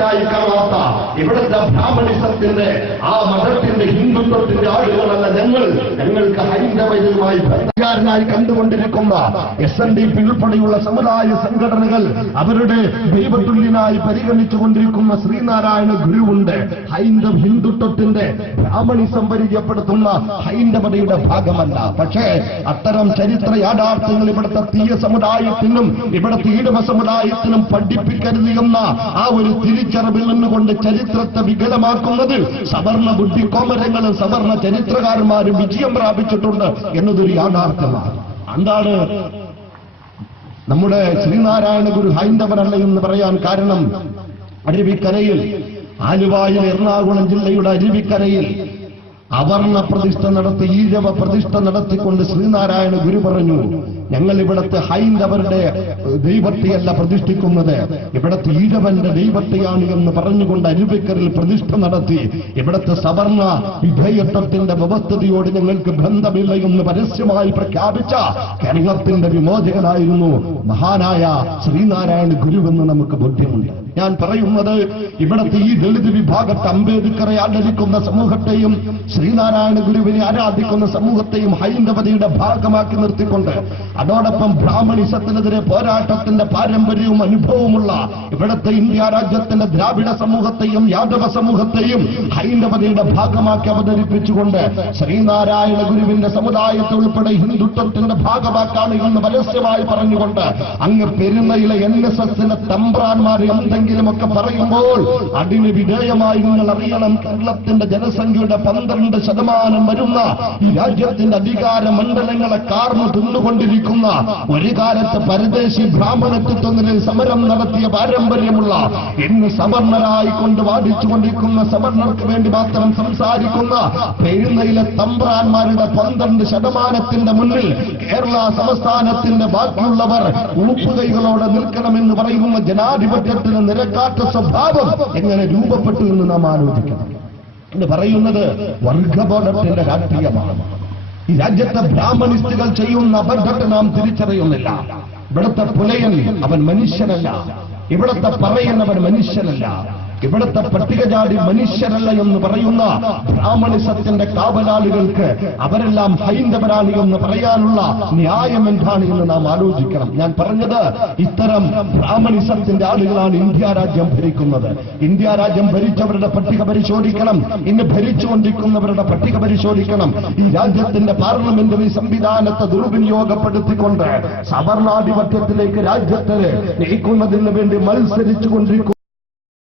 മനുഷ്യരായി കാണാത്ത ഇവിടുത്തെ ബ്രാഹ്മണിസത്തിന്റെ ആ മതത്തിന്റെ ഹിന്ദുത്വത്തിന്റെ ആളുകളല്ല ഞങ്ങൾക്ക് ഹൈന്ദവരുമായി ബന്ധക്കാരനായി കണ്ടുകൊണ്ടിരിക്കുന്ന SNDP ഉൾപ്പെടെയുള്ള സമുദായ സംഘടനകൾ അവരുടെ ദൈവതുല്യനായി പരിഗണിച്ചുകൊണ്ടിരിക്കുന്ന ശ്രീനാരായണ ഗുരുവുണ്ട്. ഹിന്ദുത്വത്തിന്റെ ബ്രാഹ്മണിസം പരിചയപ്പെടുത്തുന്ന ഹൈന്ദവതയുടെ ഭാഗമല്ല. പക്ഷേ അത്തരം ചരിത്ര യാഥാർത്ഥ്യങ്ങൾ ഇവിടുത്തെ തീയ സമുദായത്തിനും ഇവിടുത്തെ ഈഴവ സമുദായത്തിനും പഠിപ്പിക്കരുത് എന്ന ആ ഒരു തിരിച്ചറിവിൽ നിന്നുകൊണ്ട് ചരിത്രത്തെ വികലമാക്കുന്നത് സവർണ ബുദ്ധിക്കോമരങ്ങളും സവർണ ചരിത്രകാരന്മാരും വിജയം പ്രാപിച്ചിട്ടുണ്ട് എന്നതൊരു യാഥാർത്ഥ്യമാണ്. എന്താണ് നമ്മുടെ ശ്രീനാരായണ ഗുരു ഹൈന്ദവനല്ല എന്ന് പറയാൻ കാരണം, അരുവിക്കരയിൽ ആലുവായിൽ എറണാകുളം ജില്ലയുടെ അരുവിക്കരയിൽ അവർണ പ്രതിഷ്ഠ നടത്തി ഈഴവ പ്രതിഷ്ഠ നടത്തിക്കൊണ്ട് ശ്രീനാരായണ ഗുരു പറഞ്ഞു, ഞങ്ങൾ ഇവിടത്തെ ഹൈന്ദവരുടെ ദൈവത്തെയല്ല പ്രതിഷ്ഠിക്കുന്നത്, ഇവിടത്തെ ഈഴവന്റെ ദൈവത്തെയാണ് എന്ന് പറഞ്ഞുകൊണ്ട് അരുവിക്കരയിൽ പ്രതിഷ്ഠ നടത്തി. ഇവിടത്തെ സവർണ വിധേയത്വത്തിന്റെ വ്യവസ്ഥതയോട് ഞങ്ങൾക്ക് ബന്ധമില്ല എന്ന് പരസ്യമായി പ്രഖ്യാപിച്ച കേരളത്തിന്റെ വിമോചകനായിരുന്നു മഹാനായ ശ്രീനാരായണ ഗുരുവെന്ന് നമുക്ക് ബോധ്യമുണ്ട്. ഞാൻ പറയുന്നത് ഇവിടത്തെ ഈ ദളിത് വിഭാഗത്തെ അംബേദ്കറെ ആദരിക്കുന്ന സമൂഹത്തെയും ശ്രീനാരായണ ഗുരുവിനെ ആരാധിക്കുന്ന സമൂഹത്തെയും ഹൈന്ദവതയുടെ ഭാഗമാക്കി നിർത്തിക്കൊണ്ട് അതോടൊപ്പം ബ്രാഹ്മണിസത്തിനെതിരെ പോരാട്ടത്തിന്റെ പാരമ്പര്യവും അനുഭവമുള്ള ഇവിടത്തെ ഇന്ത്യ രാജ്യത്തിന്റെ ദ്രാവിഡ സമൂഹത്തെയും യാദവ സമൂഹത്തെയും ഹൈന്ദവതയുടെ ഭാഗമാക്കി അവതരിപ്പിച്ചുകൊണ്ട് ശ്രീനാരായണ ഗുരുവിന്റെ സമുദായത്തെ ഉൾപ്പെടെ ഹിന്ദുത്വത്തിന്റെ ഭാഗമാക്കാണ് എന്ന് പരസ്യമായി പറഞ്ഞുകൊണ്ട് അങ്ങ് പെരുന്നയിലെ NSSന്റെ തമ്പ്രാന്മാരെ എന്തെങ്കിലുമൊക്കെ പറയുമ്പോൾ അതിന് വിധേയമായി നിങ്ങൾ അറിയണം, കേരളത്തിന്റെ ജനസംഖ്യയുടെ 12% വരുന്ന ഈ രാജ്യത്തിന്റെ അധികാര മണ്ഡലങ്ങളെ കാർന്നു തിന്നുകൊണ്ടിരിക്കുന്ന ഒരു കാലത്ത് പരദേശി ബ്രാഹ്മണത്വത്തിൽ സമരം നടത്തിയ പാരമ്പര്യമുള്ള ഇന്ന് സവർണരായിക്കൊണ്ട് വാദിച്ചുകൊണ്ടിരിക്കുന്ന സവർണർക്ക് വേണ്ടി മാത്രം സംസാരിക്കുന്ന പെരുന്നയിലെ തമ്പ്രാന്മാരുടെ 12% മുന്നിൽ കേരള സംസ്ഥാനത്തിന്റെ ബാക്കിയുള്ളവർ ഊപ്പുകൈകളോടെ നിൽക്കണമെന്ന് പറയുന്ന ജനാധിപത്യത്തിന് നിരക്കാത്ത സ്വഭാവം എങ്ങനെ രൂപപ്പെട്ടു എന്ന് നാം ആലോചിക്കണം. എന്ന് പറയുന്നത് വർഗബോധത്തിന്റെ രാഷ്ട്രീയമാണ്. ഈ രാജ്യത്തെ ബ്രാഹ്മണിസ്റ്റുകൾ ചെയ്യുന്ന അബദ്ധത്തെ നാം തിരിച്ചറിയുന്നില്ല. ഇവിടുത്തെ പുലയൻ അവൻ മനുഷ്യനല്ല, ഇവിടുത്തെ പറയൻ അവൻ മനുഷ്യനല്ല, ഇവിടുത്തെ പട്ടികജാതി മനുഷ്യരല്ല എന്ന് പറയുന്ന ബ്രാഹ്മണിസത്തിന്റെ കാവലാളികൾക്ക് അവരെല്ലാം ഹൈന്ദവരാണ് എന്ന് പറയാനുള്ള ന്യായം എന്താണ് എന്ന് നാം ആലോചിക്കണം. ഞാൻ പറഞ്ഞത് ഇത്തരം ബ്രാഹ്മണിസത്തിന്റെ ആളുകളാണ് ഇന്ത്യ രാജ്യം ഭരിക്കുന്നത്. ഇന്ത്യ രാജ്യം ഭരിച്ചവരുടെ പട്ടിക പരിശോധിക്കണം, ഇന്ന് ഭരിച്ചുകൊണ്ടിരിക്കുന്നവരുടെ പട്ടിക പരിശോധിക്കണം. ഈ രാജ്യത്തിന്റെ പാർലമെന്ററി സംവിധാനത്തെ ദുർവിനിയോഗപ്പെടുത്തിക്കൊണ്ട് സവർണാധിപത്യത്തിലേക്ക് രാജ്യത്തെ നയിക്കുന്നതിന് വേണ്ടി മത്സരിച്ചുകൊണ്ടിരിക്കും